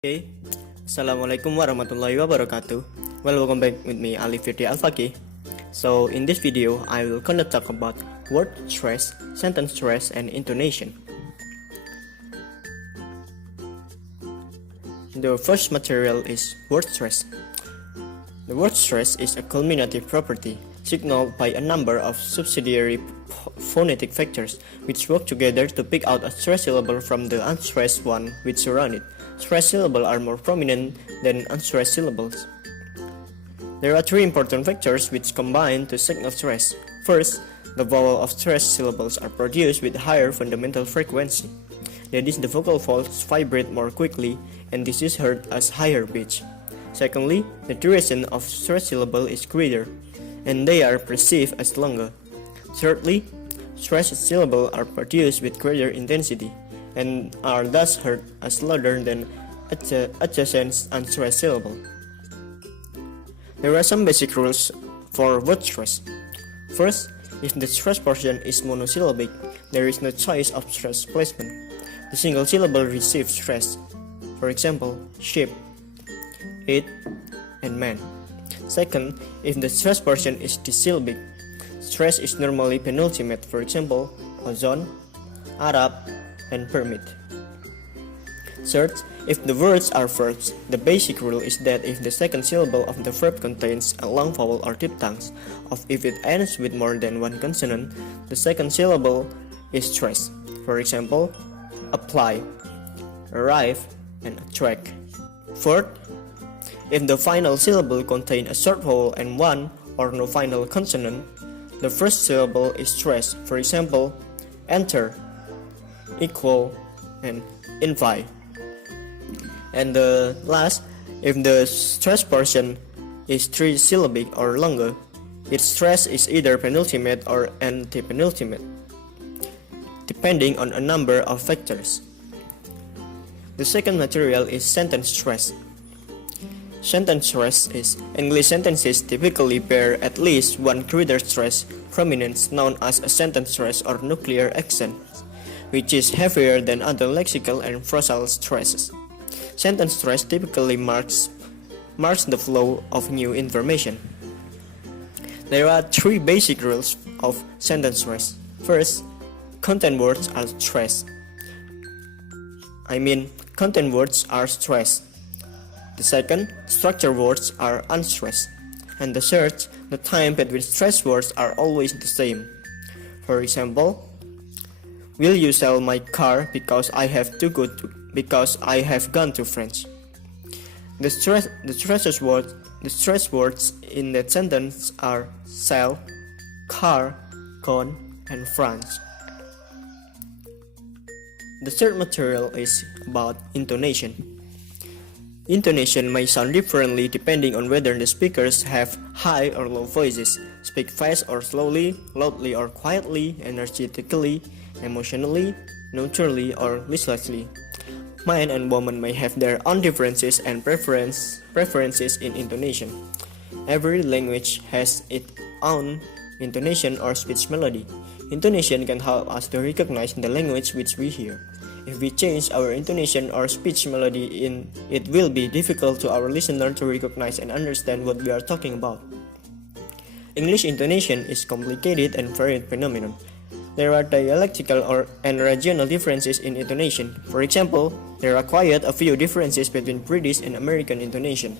Okay, Assalamualaikum warahmatullahi wabarakatuh. Welcome back with me, Alif, Firdhi, Faqih. So, in this video, I will gonna talk about word stress, sentence stress, and intonation. The first material is word stress. The word stress is a cumulative property signaled by a number of subsidiary phonetic factors which work together to pick out a stressed syllable from the unstressed one which surround it. Stressed syllables are more prominent than unstressed syllables. There are three important factors which combine to signal stress. First, the vowel of stressed syllables are produced with higher fundamental frequency. That is, the vocal folds vibrate more quickly, and this is heard as higher pitch. Secondly, the duration of stressed syllable is greater, and they are perceived as longer. Thirdly, stressed syllables are produced with greater intensity, and are thus heard as louder than adjacent unstressed syllable. There are some basic rules for word stress. First, if the stress portion is monosyllabic, there is no choice of stress placement. The single syllable receives stress. For example, sheep, eat, and man. Second, if the stress portion is disyllabic, stress is normally penultimate. For example, ozone, Arab, and permit. Third, if the words are verbs, the basic rule is that if the second syllable of the verb contains a long vowel or diphthongs, or if it ends with more than one consonant, the second syllable is stressed. For example, apply, arrive, and attract. Fourth, if the final syllable contains a short vowel and one or no final consonant, the first syllable is stressed. For example, enter, equal, and invite. And the last, if the stress portion is three-syllabic or longer, its stress is either penultimate or antepenultimate, depending on a number of factors. The second material is sentence stress. Sentence stress is English sentences typically bear at least one greater stress prominence known as a sentence stress or nuclear accent, which is heavier than other lexical and phrasal stresses. Sentence stress typically marks the flow of new information. There are three basic rules of sentence stress. First, content words are stressed. Content words are stressed. The second, structure words are unstressed. And the third, the time between stressed words are always the same. For example, will you sell my car because I have gone to France? The stressed words in that sentence are sell, car, gone, and France. The third material is about intonation. Intonation may sound differently depending on whether the speakers have high or low voices, speak fast or slowly, loudly or quietly, energetically, emotionally, neutrally, or listlessly. Man and woman may have their own differences and preferences in intonation. Every language has its own intonation or speech melody. Intonation can help us to recognize the language which we hear. If we change our intonation or speech melody it will be difficult to our listener to recognize and understand what we are talking about. English intonation is complicated and varied phenomenon. There are dialectical and regional differences in intonation. For example, there are quite a few differences between British and American intonation.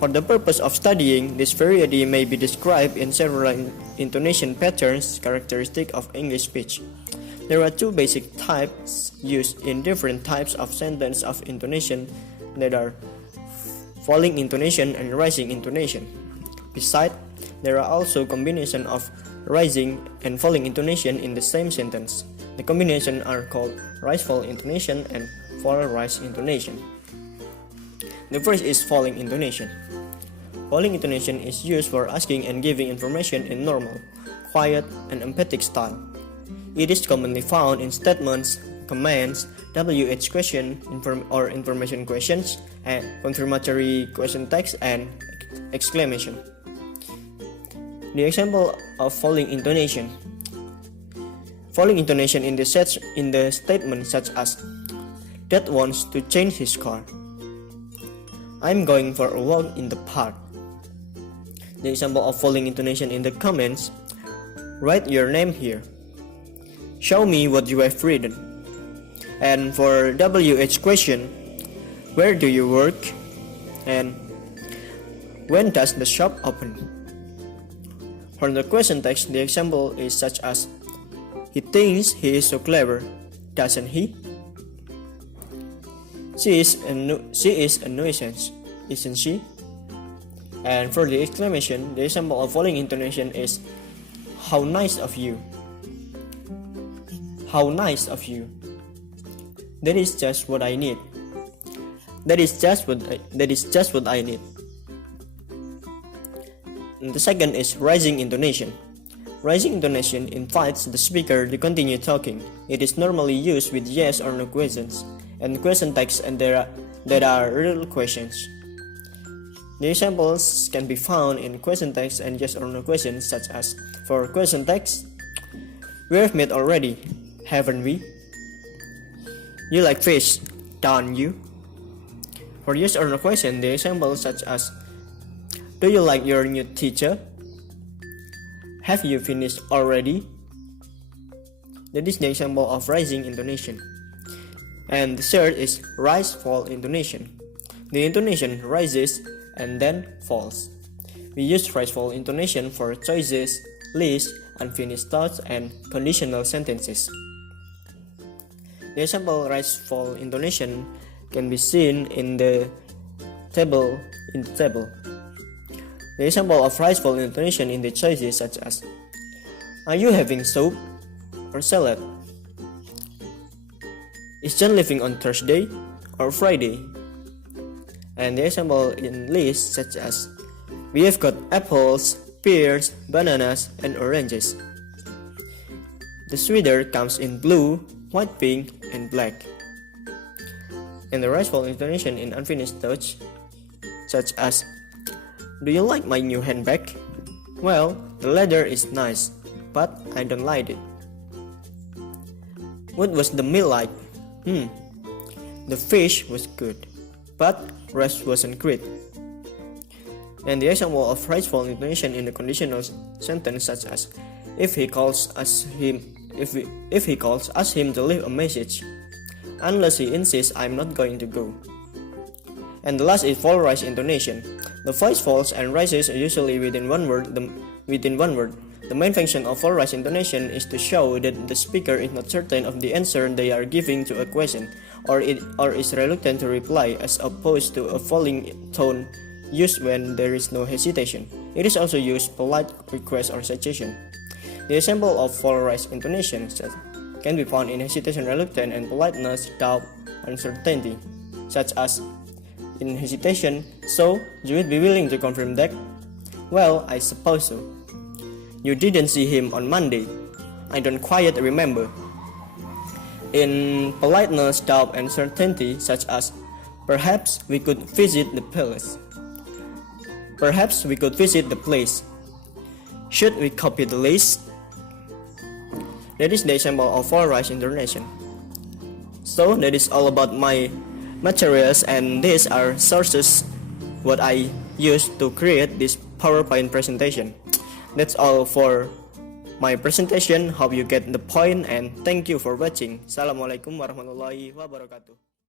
For the purpose of studying, this variety may be described in several intonation patterns characteristic of English speech. There are two basic types used in different types of sentence of intonation that are falling intonation and rising intonation. Besides, there are also combinations of rising and falling intonation in the same sentence. The combinations are called rise-fall intonation and fall-rise intonation. The first is falling intonation. Falling intonation is used for asking and giving information in normal, quiet, and emphatic style. It is commonly found in statements, commands, WH question or information questions, and confirmatory question text, and exclamation. The example of falling intonation. Falling intonation in the statement such as, "Dad wants to change his car." I'm going for a walk in the park. The example of following intonation in the comments. Write your name here. Show me what you have written. And for WH question, where do you work? And when does the shop open? For the question text, the example is such as, he thinks he is so clever, doesn't he? She is a nuisance, isn't she? And for the exclamation, the example of following intonation is, how nice of you. How nice of you. That is just what I need. That is just what I need. And the second is rising intonation. Rising intonation invites the speaker to continue talking. It is normally used with yes or no questions and question text, and there are real questions. The examples can be found in question text and yes or no questions, such as for question text, we have met already, haven't we? You like fish, don't you? For yes or no question, the examples such as, do you like your new teacher? Have you finished already? That is the example of rising intonation. And the third is rise-fall intonation. The intonation rises and then falls. We use rise-fall intonation for choices, lists, unfinished thoughts, and conditional sentences. The example rise-fall intonation can be seen in the table. The example of rise-fall intonation in the choices such as, are you having soup or salad? Is John leaving on Thursday or Friday? And the example in lists such as, we have got apples, pears, bananas, and oranges. The sweater comes in blue, white, pink, and black. And the rise-fall intonation in unfinished thoughts such as, do you like my new handbag? Well, the leather is nice, but I don't like it. What was the meal like? The fish was good, but rest wasn't great. And the example of rise-fall intonation in the conditional sentence such as, if he calls us him to leave a message, unless he insists, I'm not going to go. And the last is fall rise intonation. The voice falls and rises usually within one word. The main function of fall rise intonation is to show that the speaker is not certain of the answer they are giving to a question, or is reluctant to reply, as opposed to a falling tone used when there is no hesitation. It is also used polite request or suggestion. The example of fall rise intonation can be found in hesitation, reluctant, and politeness, doubt, uncertainty, such as in hesitation, so you would be willing to confirm that? Well, I suppose so. You didn't see him on Monday. I don't quite remember. In politeness, doubt, and certainty, such as, perhaps we could visit the palace. Perhaps we could visit the place. Should we copy the list? That is the example of fall rise intonation. So that is all about my materials, and these are sources what I used to create this PowerPoint presentation. That's all for my presentation. Hope you get the point, and thank you for watching. Assalamualaikum warahmatullahi wabarakatuh.